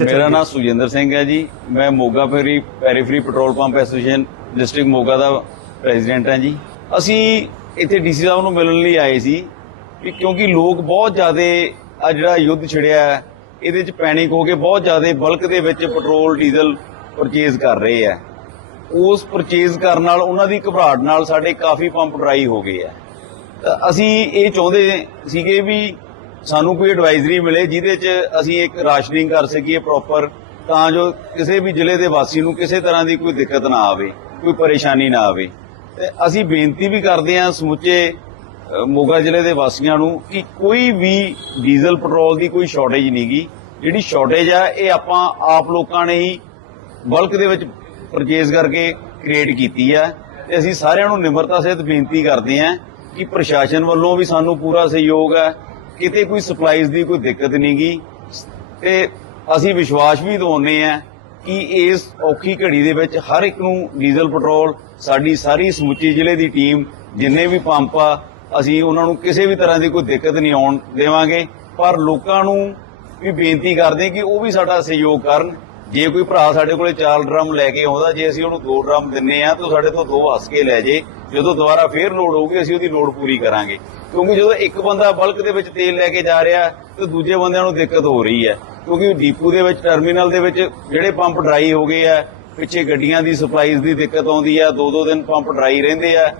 ਮੇਰਾ ਨਾਮ ਸੁਜਿੰਦਰ ਸਿੰਘ ਹੈ ਜੀ। ਮੈਂ ਮੋਗਾ ਫੇਰੀ periphery petrol pump association district Moga ਦਾ ਪ੍ਰੈਜ਼ੀਡੈਂਟ ਹਾਂ ਜੀ। ਅਸੀਂ ਇੱਥੇ ਡੀਸੀ ਸਾਹਿਬ ਨੂੰ ਮਿਲਣ ਲਈ ਆਏ ਸੀ ਕਿ ਕਿਉਂਕਿ ਲੋਕ ਬਹੁਤ ਜ਼ਿਆਦਾ ਆ ਜਿਹੜਾ ਯੁੱਧ ਛਿੜਿਆ ਹੈ, ਇਹਦੇ ਚ ਪੈਨਿਕ ਹੋ ਕੇ ਬਹੁਤ ਜ਼ਿਆਦਾ ਬਲਕ ਦੇ ਵਿੱਚ ਪੈਟਰੋਲ ਡੀਜ਼ਲ ਪਰਚੇਜ਼ ਕਰ ਰਹੇ ਆ ਉਸ ਪਰਚੇਜ਼ ਕਰਨ ਨਾਲ ਉਹਨਾਂ ਦੀ ਘਬਰਾਹਟ ਨਾਲ ਸਾਡੇ ਕਾਫੀ ਪੰਪ ਡਰਾਈ ਹੋ ਗਏ ਆ ਤਾਂ ਅਸੀਂ ਇਹ ਚਾਹੁੰਦੇ ਸੀਗੇ ਵੀ ਸਾਨੂੰ ਕੋਈ ਐਡਵਾਈਜ਼ਰੀ ਮਿਲੇ, ਜਿਹਦੇ 'ਚ ਅਸੀਂ ਇੱਕ ਰਾਸ਼ਨਿੰਗ ਕਰ ਸਕੀਏ ਪ੍ਰੋਪਰ ਤਾਂ ਜੋ ਕਿਸੇ ਵੀ ਜ਼ਿਲ੍ਹੇ ਦੇ ਵਾਸੀ ਨੂੰ ਕਿਸੇ ਤਰ੍ਹਾਂ ਦੀ ਕੋਈ ਦਿੱਕਤ ਨਾ ਆਵੇ, ਕੋਈ ਪਰੇਸ਼ਾਨੀ ਨਾ ਆਵੇ। ਤੇ ਅਸੀਂ ਬੇਨਤੀ ਵੀ ਕਰਦੇ ਹਾਂ ਸਮੁੱਚੇ ਮੋਗਾ ਜ਼ਿਲ੍ਹੇ ਦੇ ਵਾਸੀਆਂ ਨੂੰ ਕਿ ਕੋਈ ਵੀ ਡੀਜ਼ਲ ਪੈਟਰੋਲ ਦੀ ਕੋਈ ਸ਼ਾਰਟੇਜ ਨਹੀਂਗੀ ਜਿਹੜੀ ਸ਼ਾਰਟੇਜ ਆ, ਇਹ ਆਪਾਂ ਆਪ ਲੋਕਾਂ ਨੇ ਹੀ ਬਲਕ ਦੇ ਵਿੱਚ ਪਰਚੇਸ ਕਰਕੇ ਕ੍ਰੀਏਟ ਕੀਤੀ ਹੈ ਤੇ ਅਸੀਂ ਸਾਰਿਆਂ ਨੂੰ ਨਿਮਰਤਾ ਸਹਿਤ ਬੇਨਤੀ ਕਰਦੇ ਹਾਂ ਕਿ ਪ੍ਰਸ਼ਾਸਨ ਵੱਲੋਂ ਵੀ ਸਾਨੂੰ ਪੂਰਾ ਸਹਿਯੋਗ ਹੈ ਕਿਤੇ ਕੋਈ ਸਪਲਾਈਜ਼ ਦੀ ਕੋਈ ਦਿੱਕਤ ਨਹੀਂਗੀ। ਤੇ ਅਸੀਂ ਵਿਸ਼ਵਾਸ ਵੀ ਦਿਵਾਉਂਦੇ ਹਾਂ ਕਿ ਇਸ ਔਖੀ ਘੜੀ ਦੇ ਵਿੱਚ ਹਰ ਇੱਕ ਨੂੰ ਡੀਜ਼ਲ ਪੈਟਰੋਲ, ਸਾਡੀ ਸਾਰੀ ਸਮੁੱਚੀ ਜ਼ਿਲ੍ਹੇ ਦੀ ਟੀਮ, ਜਿੰਨੇ ਵੀ ਪੰਪ ਆ, ਅਸੀਂ ਉਹਨਾਂ ਨੂੰ ਕਿਸੇ ਵੀ ਤਰ੍ਹਾਂ ਦੀ ਕੋਈ ਦਿੱਕਤ ਨਹੀਂ ਆਉਣ ਦੇਵਾਂਗੇ। ਪਰ ਲੋਕਾਂ ਨੂੰ ਵੀ ਬੇਨਤੀ ਕਰਦੇ ਕਿ ਉਹ ਵੀ ਸਾਡਾ ਸਹਿਯੋਗ ਕਰਨ। ਜੇ ਕੋਈ ਭਰਾ ਸਾਡੇ ਕੋਲੇ ਚਾਰ ਡਰਮ ਲੈ ਕੇ ਆਉਂਦਾ, ਜੇ ਅਸੀਂ ਉਹਨੂੰ ਦੋ ਡਰਮ ਦਿੰਨੇ ਆ ਤਾਂ ਸਾਡੇ ਤੋਂ ਦੋ ਹੱਸ ਕੇ ਲੈ ਜੇ। ਜਦੋਂ ਦੁਬਾਰਾ ਫੇਰ ਲੋਡ ਹੋਊਗੀ, ਅਸੀਂ ਉਹਦੀ ਲੋਡ ਪੂਰੀ ਕਰਾਂਗੇ। ਕਿਉਂਕਿ ਜਦੋਂ ਇੱਕ ਬੰਦਾ ਬਲਕ ਦੇ ਵਿੱਚ ਤੇਲ ਲੈ ਕੇ ਜਾ ਰਿਹਾ, ਤੇ ਦੂਜੇ ਬੰਦਿਆਂ ਨੂੰ ਦਿੱਕਤ ਹੋ ਰਹੀ ਹੈ। ਕਿਉਂਕਿ ਡੀਪੂ ਦੇ ਵਿੱਚ, ਟਰਮੀਨਲ ਦੇ ਵਿੱਚ ਜਿਹੜੇ ਪੰਪ ਡਰਾਈ ਹੋ ਗਏ ਆ, ਪਿੱਛੇ ਗੱਡੀਆਂ ਦੀ ਸਪਲਾਈਜ਼ ਦੀ ਦਿੱਕਤ ਆਉਂਦੀ ਆ ਦੋ ਦੋ ਦਿਨ ਪੰਪ ਡਰਾਈ ਰਹਿੰਦੇ ਆ।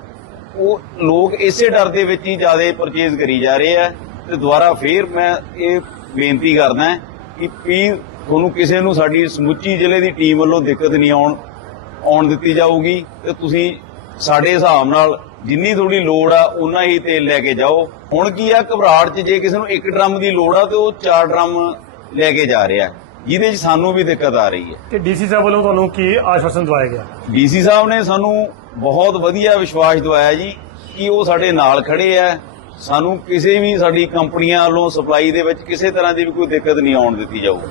ਉਹ ਲੋਕ ਇਸੇ ਡਰ ਦੇ ਵਿੱਚ ਹੀ ਜ਼ਿਆਦਾ ਪਰਚੇਜ਼ ਕਰੀ ਜਾ ਰਹੇ ਆ, ਤੇ ਦੁਬਾਰਾ ਫੇਰ ਮੈਂ ਇਹ ਬੇਨਤੀ ਕਰਦਾ ਕਿ ਪਲੀਜ਼ ਤੁਹਾਨੂੰ ਕਿਸੇ ਨੂੰ ਸਾਡੀ ਸਮੁੱਚੀ ਜ਼ਿਲ੍ਹੇ ਦੀ ਟੀਮ ਵੱਲੋਂ ਦਿੱਕਤ ਨਹੀਂ ਆਉਣ ਆਉਣ ਦਿੱਤੀ ਜਾਊਗੀ, ਤੇ ਤੁਸੀਂ ਸਾਡੇ ਹਿਸਾਬ ਨਾਲ ਜਿੰਨੀ ਥੋੜੀ ਲੋੜ ਆ ਉਨਾ ਹੀ ਤੇਲ ਲੈ ਕੇ ਜਾਓ। ਹੁਣ ਕੀ ਆ ਘਬਰਾਹਟ 'ਚ ਜੇ ਕਿਸੇ ਨੂੰ ਇੱਕ ਡਰਮ ਦੀ ਲੋੜ ਆ ਤੇ ਉਹ ਚਾਰ ਡਰਮ ਲੈ ਕੇ ਜਾ ਰਿਹਾ। ਜਿਹਦੇ 'ਚ ਸਾਨੂੰ ਵੀ ਦਿੱਕਤ ਆ ਰਹੀ ਹੈ। ਤੇ ਡੀਸੀ ਸਾਹਿਬ ਵੱਲੋਂ ਤੁਹਾਨੂੰ ਕੀ ਆਸ਼ਵਾਸਨ ਦਵਾਇਆ ਗਿਆ? ਡੀਸੀ ਸਾਹਿਬ ਨੇ ਸਾਨੂੰ ਬਹੁਤ ਵਧੀਆ ਵਿਸ਼ਵਾਸ ਦਿਵਾਇਆ ਜੀ ਕਿ ਉਹ ਸਾਡੇ ਨਾਲ ਖੜੇ ਆ। ਸਾਨੂੰ ਕਿਸੇ ਵੀ ਸਾਡੀ ਕੰਪਨੀਆਂ ਵੱਲੋਂ ਸਪਲਾਈ ਦੇ ਵਿੱਚ ਕਿਸੇ ਤਰ੍ਹਾਂ ਦੀ ਵੀ ਕੋਈ ਦਿੱਕਤ ਨਹੀਂ ਆਉਣ ਦਿੱਤੀ ਜਾਊਗੀ